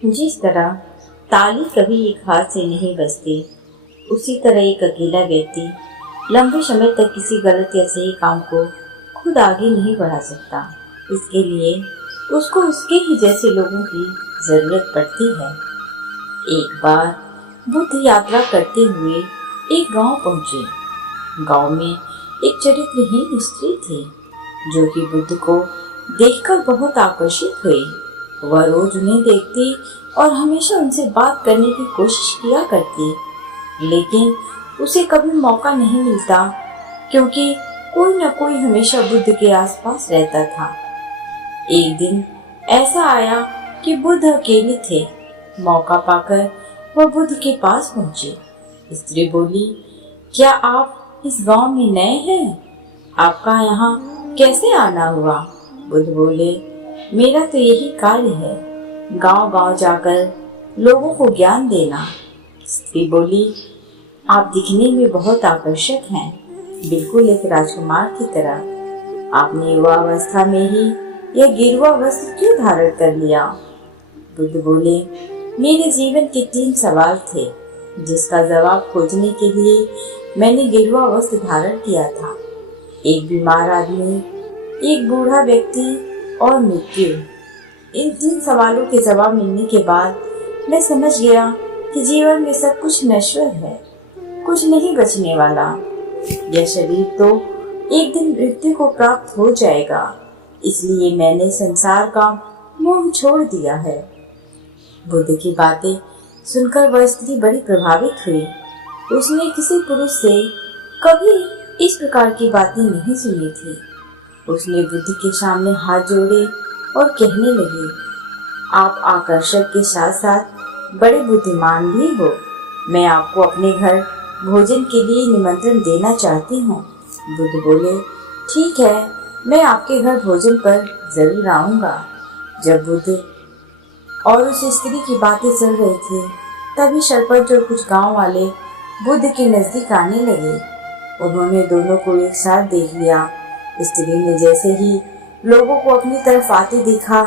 जिस तरह ताली कभी एक हाथ से नहीं बजती, उसी तरह एक अकेला व्यक्ति लंबे समय तक किसी गलत या सही काम को खुद आगे नहीं बढ़ा सकता। इसके लिए उसको उसके ही जैसे लोगों की जरूरत पड़ती है। एक बार बुद्ध यात्रा करते हुए एक गांव पहुंचे। गांव में एक चरित्रहीन स्त्री थी जो कि बुद्ध को देखकर बहुत आकर्षित हुई। वह रोज उन्हें देखती और हमेशा उनसे बात करने की कोशिश किया करती, लेकिन उसे कभी मौका नहीं मिलता क्योंकि कोई न कोई हमेशा बुद्ध के आसपास रहता था। एक दिन ऐसा आया कि बुद्ध अकेले थे। मौका पाकर वह बुद्ध के पास पहुंचे। स्त्री बोली, क्या आप इस गांव में नए हैं? आपका यहाँ कैसे आना हुआ? बुद्ध बोले, मेरा तो यही कार्य है, गांव-गांव जाकर लोगों को ज्ञान देना। स्त्री बोली, आप दिखने में बहुत आकर्षक हैं, बिल्कुल एक राजकुमार की तरह। आपने युवावस्था में ही यह गेरुआ वस्त्र क्यों धारण कर लिया? बुद्ध बोले, मेरे जीवन के 3 सवाल थे जिसका जवाब खोजने के लिए मैंने गेरुआ वस्त्र धारण किया था। एक बीमार आदमी, एक बूढ़ा व्यक्ति और मृत्यु। इन 3 सवालों के जवाब मिलने के बाद मैं समझ गया कि जीवन में सब कुछ नश्वर है, कुछ नहीं बचने वाला। यह शरीर तो एक दिन मृत्यु को प्राप्त हो जाएगा, इसलिए मैंने संसार का मोह छोड़ दिया है। बुद्ध की बातें सुनकर वह स्त्री बड़ी प्रभावित हुई। उसने किसी पुरुष से कभी इस प्रकार की बातें नहीं सुनी थी। उसने बुद्ध के सामने हाथ जोड़े और कहने लगी, आप आकर्षक के साथ साथ बड़े बुद्धिमान भी हो। मैं आपको अपने घर भोजन के लिए निमंत्रण देना चाहती हूँ। बुद्ध बोले, ठीक है, मैं आपके घर भोजन पर जरूर आऊँगा। जब बुद्ध और उस स्त्री की बातें चल रही थी, तभी सरपंच और कुछ गांव वाले बुद्ध के नजदीक आने लगे। उन्होंने दोनों को एक साथ देख लिया। स्त्री ने जैसे ही लोगों को अपनी तरफ आते देखा,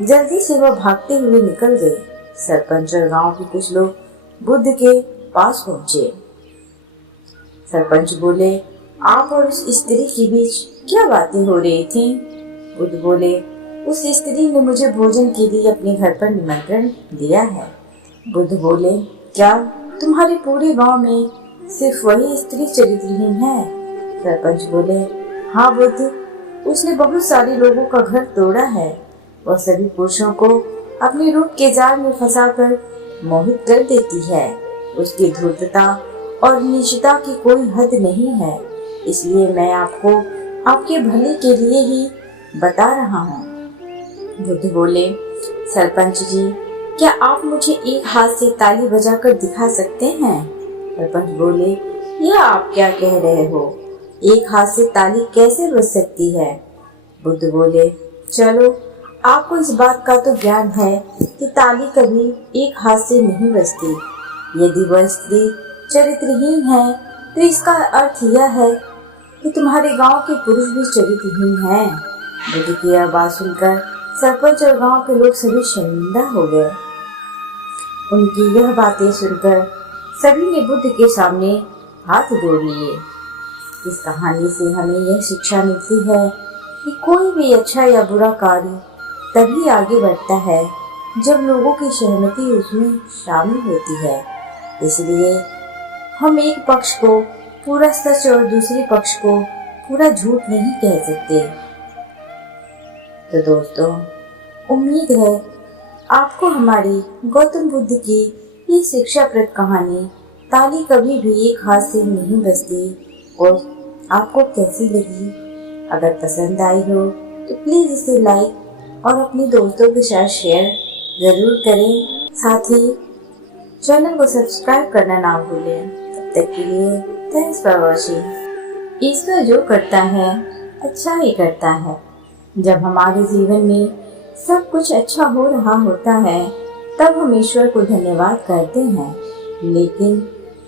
जल्दी से वह भागते हुए निकल गए। सरपंच और गांव के कुछ लोग बुद्ध के पास पहुंचे। सरपंच बोले, आप और उस स्त्री के बीच क्या बातें हो रही थीं? बुद्ध बोले, उस स्त्री ने मुझे भोजन के लिए अपने घर पर निमंत्रण दिया है। बुद्ध बोले, क्या तुम्हारे पूरे गांव में सिर्फ वही स्त्री चरित्रहीन है? सरपंच बोले, हाँ बुद्ध, उसने बहुत सारे लोगों का घर तोड़ा है। वह सभी पुरुषों को अपने रूप के जाल में फंसाकर मोहित कर देती है। उसकी धूर्तता और नीचता की कोई हद नहीं है, इसलिए मैं आपको आपके भले के लिए ही बता रहा हूँ। बुद्ध बोले, सरपंच जी, क्या आप मुझे एक हाथ से ताली बजाकर दिखा सकते हैं? सरपंच बोले, यह आप क्या कह रहे हो? एक हाथ से ताली कैसे बज सकती है? बुद्ध बोले, चलो, आपको इस बात का तो ज्ञान है कि ताली कभी एक हाथ से नहीं बजती। यदि वह स्त्री चरित्रहीन है तो इसका अर्थ यह है कि तुम्हारे गांव के पुरुष भी चरित्रहीन हैं। बुद्ध की यह बात सुनकर सरपंच और गांव के लोग सभी शर्मिंदा हो गए। उनकी यह बातें सुनकर सभी ने बुद्ध के सामने हाथ जोड़ लिए। इस कहानी से हमें यह शिक्षा मिलती है कि कोई भी अच्छा या बुरा कार्य तभी आगे बढ़ता है जब लोगों की सहमति उसमें शामिल होती है। इसलिए हम एक पक्ष को पूरा सच और दूसरे पक्ष को पूरा झूठ नहीं कह सकते। तो दोस्तों, उम्मीद है आपको हमारी गौतम बुद्ध की ये शिक्षाप्रद कहानी ताली कभी भी एक हाथ से नहीं बजती और आपको कैसी लगी? अगर पसंद आई हो तो प्लीज़ इसे लाइक और अपने दोस्तों के साथ शेयर ज़रूर करें। साथ ही चैनल को सब्सक्राइब करना ना भूलें। तब तक के लिए थैंक्स फॉर वॉचिंग। ईश्वर जो करता है अच्छा ही करता है। जब हमारे जीवन में सब कुछ अच्छा हो रहा होता है तब हम ईश्वर को धन्यवाद करते हैं, लेकिन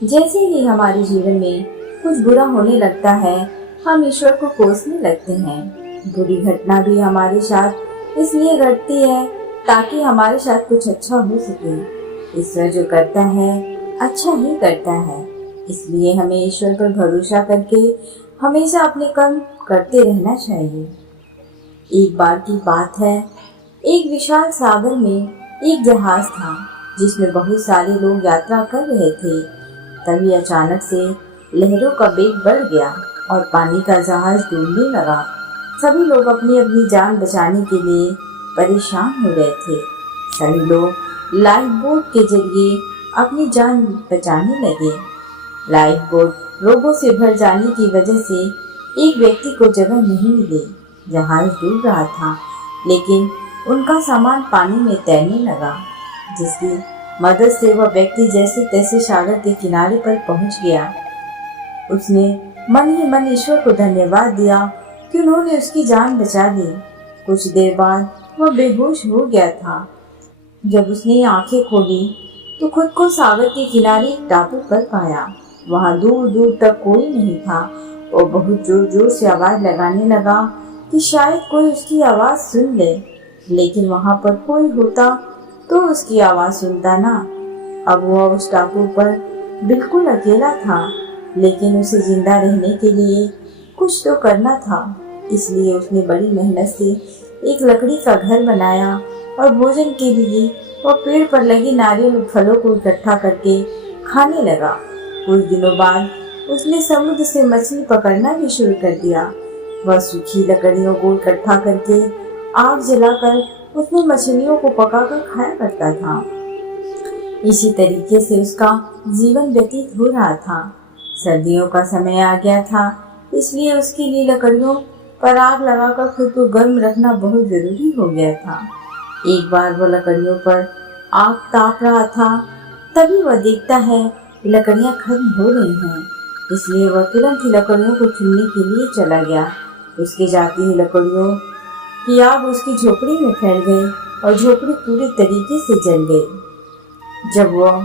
जैसे ही हमारे जीवन में कुछ बुरा होने लगता है हम ईश्वर को कोसने लगते हैं। बुरी घटना भी हमारे साथ इसलिए घटती है ताकि हमारे साथ कुछ अच्छा हो सके। ईश्वर जो करता है अच्छा ही करता है, इसलिए हमें ईश्वर पर भरोसा करके हमेशा अपने कर्म करते रहना चाहिए। एक बार की बात है, एक विशाल सागर में एक जहाज था जिसमें बहुत सारे लोग यात्रा कर रहे थे। तभी अचानक से लहरों का वेग बढ़ गया और पानी का जहाज डूबने लगा। सभी लोग अपनी अपनी जान बचाने के लिए परेशान हो रहे थे। सभी लोग लाइफ बोट के जरिए अपनी जान बचाने लगे। लाइफ बोट लोगों से भर जाने की वजह से एक व्यक्ति को जगह नहीं मिली। जहाज डूब रहा था, लेकिन उनका सामान पानी में तैरने लगा, जिसकी मदद से वह व्यक्ति जैसे तैसे सागर के किनारे पर पहुंच गया। उसने मन ही मन ईश्वर को धन्यवाद दिया कि उन्होंने उसकी जान बचा ली। कुछ देर बाद वह बेहोश हो गया था। जब उसने आंखें खोली तो खुद को सागर के किनारे एक टापू पर पाया। वहां दूर दूर तक कोई नहीं था। वो बहुत जोर जोर से आवाज लगाने लगा कि शायद कोई उसकी आवाज सुन ले, लेकिन वहां पर कोई होता तो उसकी आवाज सुनता ना। अब वह उस टापू पर बिल्कुल अकेला था, लेकिन उसे जिंदा रहने के लिए कुछ तो करना था। इसलिए उसने बड़ी मेहनत से एक लकड़ी का घर बनाया और भोजन के लिए वह पेड़ पर लगे नारियल फलों को इकट्ठा करके खाने लगा। कुछ दिनों बाद उसने समुद्र से मछली पकड़ना भी शुरू कर दिया। वह सूखी लकड़ियों को इकट्ठा करके आग जलाकर उसमें मछलियों को पकाकर खाया करता था। इसी तरीके से उसका जीवन व्यतीत हो रहा था। सर्दियों का समय आ गया था, इसलिए उसके लिए लकड़ियों पर आग लगाकर खुद को गर्म रखना बहुत जरूरी हो गया था। एक बार वह लकड़ियों पर आग ताप रहा था, तभी वह देखता है कि लकड़ियां खत्म हो रही हैं। इसलिए वह तुरंत ही लकड़ियों को चुनने के लिए चला गया। उसके जाते ही लकड़ियों की आग उसकी झोपड़ी में फैल गई और झोपड़ी पूरी तरीके से जल गई। जब वह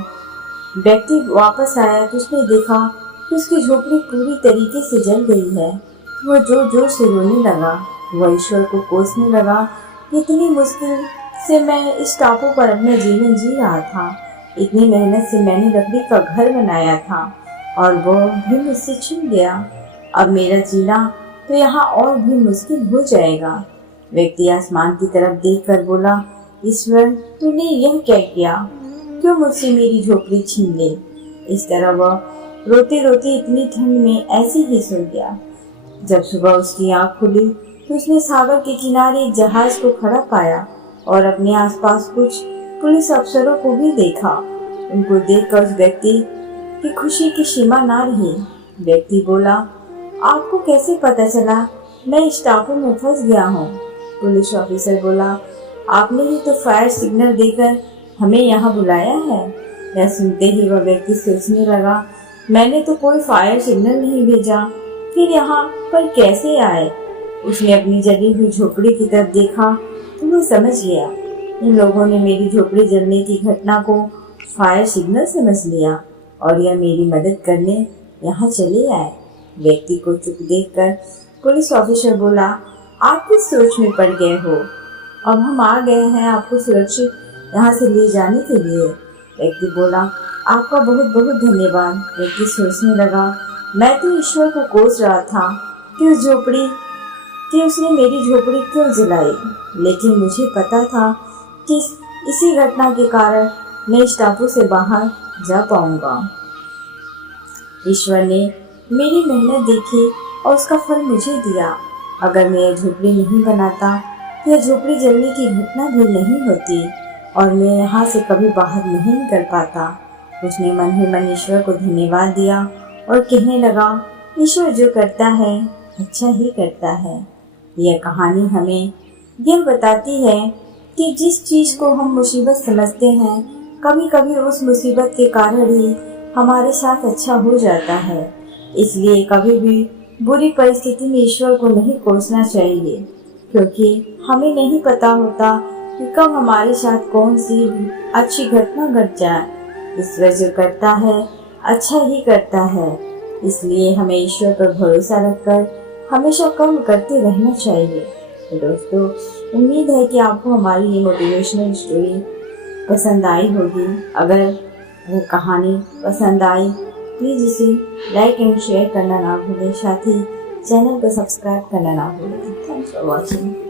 व्यक्ति वापस आया तो उसने देखा कि उसकी झोपड़ी पूरी तरीके से जल गई है। तो वह जोर जोर से रोने लगा। वह ईश्वर को कोसने लगा, इतनी मुश्किल से मैं इस टापू पर अपना जीवन जी रहा था। इतनी मेहनत से मैंने लकड़ी का घर बनाया था और वह भी मुझसे छिन गया। अब मेरा जीना तो यहाँ और भी मुश्किल हो जाएगा। व्यक्ति आसमान की तरफ देखकर बोला, ईश्वर तूने यह क्या किया? क्यों मुझसे मेरी झोपड़ी छीन ले? इस तरह वह रोते रोते इतनी ठंड में ऐसे ही सो गया। जब सुबह उसकी आँख खुली तो उसने सागर के किनारे एक जहाज को खड़ा पाया और अपने आसपास कुछ पुलिस अफसरों को भी देखा। उनको देखकर उस व्यक्ति की खुशी की सीमा ना रही। व्यक्ति बोला, आपको कैसे पता चला मैं इस टापू में फंस गया हूँ? पुलिस ऑफिसर बोला, आपने ही तो फायर सिग्नल देकर हमें यहाँ बुलाया है। यह सुनते ही वह व्यक्ति सोचने लगा, मैंने तो कोई फायर सिग्नल नहीं भेजा, फिर यहाँ पर कैसे आए? उसने अपनी जली हुई झोपड़ी की तरफ देखा तो वह समझ गया, इन लोगों ने मेरी झोपड़ी जलने की घटना को फायर सिग्नल समझ लिया और यह मेरी मदद करने यहाँ चले आए। व्यक्ति को चुप देखकर पुलिस ऑफिसर बोला, आप किस सोच में पड़ गए हो? अब हम आ गए हैं आपको सुरक्षित यहाँ से ले जाने के लिए। व्यक्ति बोला, आपका बहुत बहुत धन्यवाद। व्यक्ति सोचने लगा, मैं तो ईश्वर को कोस रहा था कि उसने मेरी झोपड़ी क्यों जलाई, लेकिन मुझे पता था कि इसी घटना के कारण मैं इस टापू से बाहर जा पाऊंगा। ईश्वर ने मेरी मेहनत देखी और उसका फल मुझे दिया। अगर मैं यह झोपड़ी नहीं बनाता तो यह झोपड़ी जलने की घटना भी नहीं होती और मैं यहाँ से कभी बाहर नहीं निकल पाता। उसने मन ही मन ईश्वर को धन्यवाद दिया और कहने लगा, ईश्वर जो करता है अच्छा ही करता है। यह कहानी हमें यह बताती है कि जिस चीज़ को हम मुसीबत समझते हैं, कभी कभी उस मुसीबत के कारण ही हमारे साथ अच्छा हो जाता है। इसलिए कभी भी बुरी परिस्थिति में ईश्वर को नहीं कोसना चाहिए, क्योंकि हमें नहीं पता होता कि कब हमारे साथ कौन सी अच्छी घटना घट जाए। ईश्वर जो करता है अच्छा ही करता है, इसलिए हमें ईश्वर पर भरोसा रखकर हमेशा कर्म करते रहना चाहिए। तो दोस्तों, उम्मीद है कि आपको हमारी ये मोटिवेशनल स्टोरी पसंद आई होगी। अगर वो कहानी पसंद आई प्लीज़ इसे लाइक एंड शेयर करना ना भूलें, साथ ही चैनल को सब्सक्राइब करना ना भूलें। Thanks for watching.